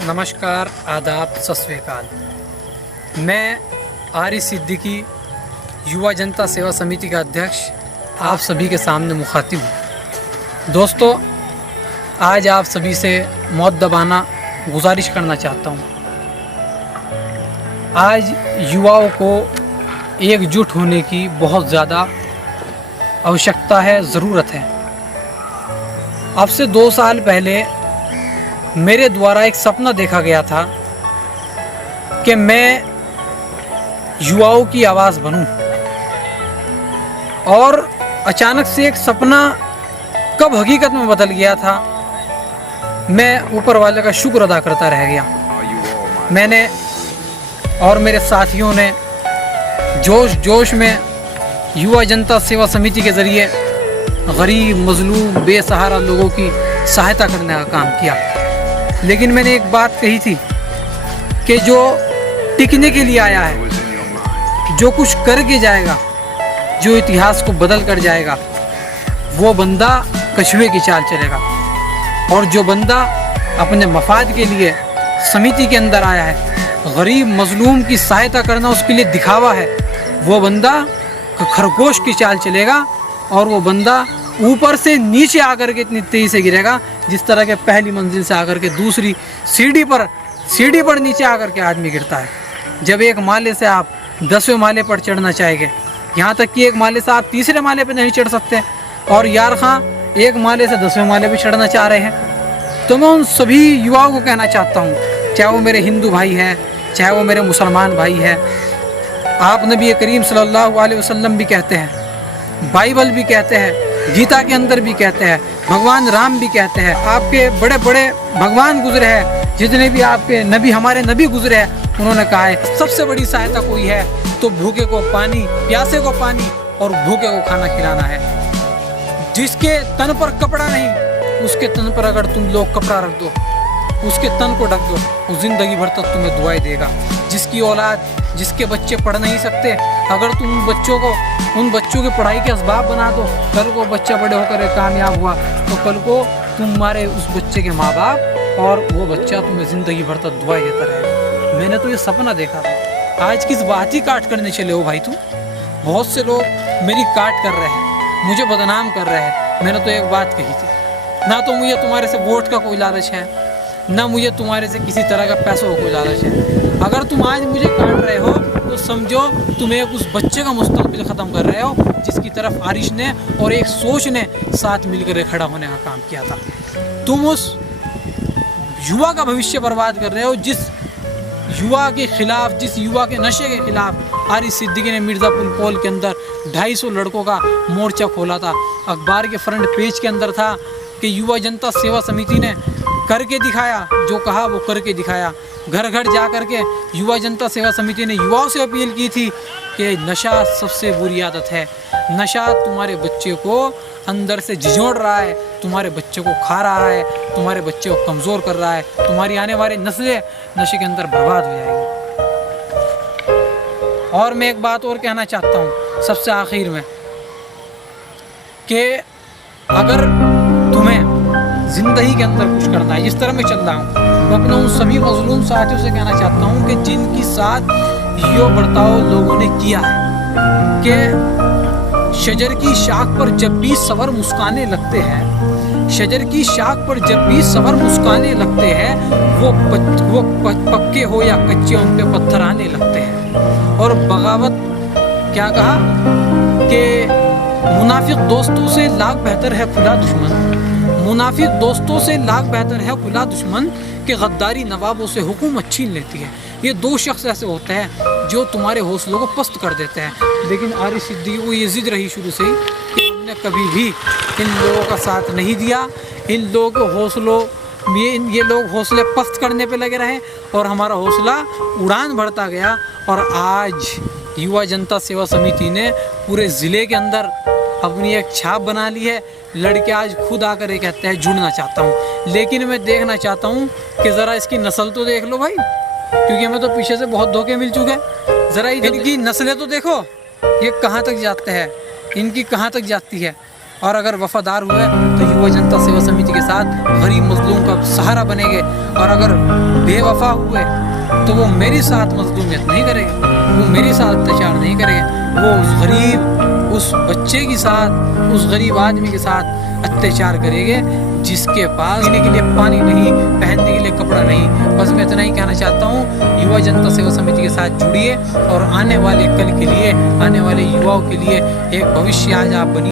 नमस्कार, आदाब, सत श्री अकाल। मैं आरिफ सिद्दीकी, युवा जनता सेवा समिति का अध्यक्ष, आप सभी के सामने मुखातिब हूँ। दोस्तों, आज आप सभी से मौत दबाना गुजारिश करना चाहता हूँ। आज युवाओं को एकजुट होने की बहुत ज़्यादा आवश्यकता है, ज़रूरत है। अब से 2 साल पहले मेरे द्वारा एक सपना देखा गया था कि मैं युवाओं की आवाज़ बनूं, और अचानक से एक सपना कब हकीकत में बदल गया था, मैं ऊपर वाले का शुक्र अदा करता रह गया। मैंने और मेरे साथियों ने जोश जोश में युवा जनता सेवा समिति के ज़रिए गरीब, मजलूम, बेसहारा लोगों की सहायता करने का काम किया। लेकिन मैंने एक बात कही थी कि जो टिकने के लिए आया है, जो कुछ करके जाएगा, जो इतिहास को बदल कर जाएगा, वो बंदा कछुए की चाल चलेगा। और जो बंदा अपने मफाद के लिए समिति के अंदर आया है, गरीब मजलूम की सहायता करना उसके लिए दिखावा है, वो बंदा खरगोश की चाल चलेगा। और वो बंदा ऊपर से नीचे आकर के इतनी तेज़ी से गिरेगा जिस तरह के पहली मंजिल से आकर के दूसरी सीढ़ी पर नीचे आकर के आदमी गिरता है। जब एक माले से आप 10वें माले पर चढ़ना चाहेंगे, यहाँ तक कि एक माले से आप तीसरे माले पर नहीं चढ़ सकते, और यार ख़ां एक माले से 10वें माले पर चढ़ना चाह रहे हैं, तो मैं उन सभी युवाओं को कहना चाहता हूँ, चाहे वो मेरे हिंदू भाई हैं, चाहे वो मेरे मुसलमान भाई हैं। आप नबी करीम सल्लल्लाहु अलैहि वसल्लम भी कहते हैं, बाइबल भी कहते हैं, गीता के अंदर भी कहते हैं, भगवान राम भी कहते हैं, आपके बड़े बड़े भगवान गुजरे हैं, जितने भी आपके नबी, हमारे नबी गुजरे हैं, उन्होंने कहा है सबसे बड़ी सहायता कोई है तो भूखे को पानी, प्यासे को पानी और भूखे को खाना खिलाना है। जिसके तन पर कपड़ा नहीं, उसके तन पर अगर तुम लोग कपड़ा रख दो, उसके तन को ढक दो, वो जिंदगी भर तक तुम्हें दुआएं देगा। जिसकी औलाद, जिसके बच्चे पढ़ नहीं सकते, अगर तुम उन बच्चों की पढ़ाई के असबाब बना दो, कल को बच्चा बड़े होकर कामयाब हुआ तो कल को तुम्हारे उस बच्चे के माँ बाप और वो बच्चा तुम्हें ज़िंदगी भर तक दुआएं देता रहेगा। मैंने तो ये सपना देखा था। आज किस बात ही काट करने चले हो भाई तुम? बहुत से लोग मेरी काट कर रहे हैं, मुझे बदनाम कर रहे हैं। मैंने तो एक बात कही थी, ना तो मुझे तुम्हारे से वोट का कोई लालच है, ना मुझे तुम्हारे से किसी तरह का पैसों का कोई लालच है। अगर तुम आज मुझे काट रहे हो तो समझो तुम एक उस बच्चे का मुस्तकबिल ख़त्म कर रहे हो जिसकी तरफ आरिश ने और एक सोच ने साथ मिलकर खड़ा होने का काम किया था। तुम उस युवा का भविष्य बर्बाद कर रहे हो, जिस युवा के खिलाफ, जिस युवा के नशे के खिलाफ आरिफ सिद्दीकी ने मिर्ज़ापुर पोल के अंदर 250 लड़कों का मोर्चा खोला था। अखबार के फ्रंट पेज के अंदर था कि युवा जनता सेवा समिति ने करके दिखाया, जो कहा वो करके दिखाया। घर घर जा कर के युवा जनता सेवा समिति ने युवाओं से अपील की थी कि नशा सबसे बुरी आदत है, नशा तुम्हारे बच्चे को अंदर से झिझोड़ रहा है, तुम्हारे बच्चे को खा रहा है, तुम्हारे बच्चे को कमज़ोर कर रहा है, तुम्हारी आने वाली नस्लें नशे के अंदर बर्बाद हो जाएगी। और मैं एक बात और कहना चाहता हूँ सबसे आखिर में, कि अगर तुम्हें ज़िंदगी के अंदर कुछ करना है, जिस तरह मैं चल रहा हूँ, मैं अपने उन सभी मजलूम साथियों से कहना चाहता हूँ कि जिनकी साथ यो बर्ताव लोगों ने किया है कि शजर की शाख पर जब भी सवर मुस्काने लगते हैं, शजर की शाख पर जब भी सवर मुस्काने लगते हैं, वो पक्के हो या कच्चे, उन पे पत्थर आने लगते हैं। और बगावत क्या कहा कि मुनाफिक दोस्तों से लाख बेहतर है खुला दुश्मन, मुनाफिक दोस्तों से लाख बेहतर है खुला दुश्मन, कि गद्दारी नवाबों से हुकूमत छीन लेती है। ये 2 शख्स ऐसे होते हैं जो तुम्हारे हौसलों को पस्त कर देते हैं। लेकिन आरिफ सिद्दीकी को ये जिद रही शुरू से ही कि हमने कभी भी इन लोगों का साथ नहीं दिया। इन लोगों के हौसलों ये लोग हौसले पस्त करने पे लगे रहे और हमारा हौसला उड़ान भरता गया। और आज युवा जनता सेवा समिति ने पूरे ज़िले के अंदर अपनी एक छाप बना ली है। लड़के आज खुद आकर ये कहते हैं जुड़ना चाहता हूँ, लेकिन मैं देखना चाहता हूँ कि ज़रा इसकी नस्ल तो देख लो भाई, क्योंकि हमें तो पीछे से बहुत धोखे मिल चुके हैं। ज़रा इनकी नस्लें तो देखो, ये कहाँ तक जाते हैं, इनकी कहाँ तक जाती है। और अगर वफादार हुए तो युवा जनता सेवा समिति के साथ गरीब मजलूम का सहारा बनेंगे। और अगर बेवफा हुए तो वो मेरे साथ मजलूमियत नहीं करेंगे, वो मेरे साथ अत्याचार नहीं करेंगे, वो उस गरीब, उस बच्चे के साथ, उस गरीब आदमी के साथ अत्याचार करेंगे जिसके पास पीने के लिए पानी नहीं, पहनने के लिए कपड़ा नहीं। बस मैं इतना ही कहना चाहता हूँ, युवा जनता सेवा समिति के साथ जुड़िए और आने वाले कल के लिए, आने वाले युवाओं के लिए एक भविष्य आज आप बनिए।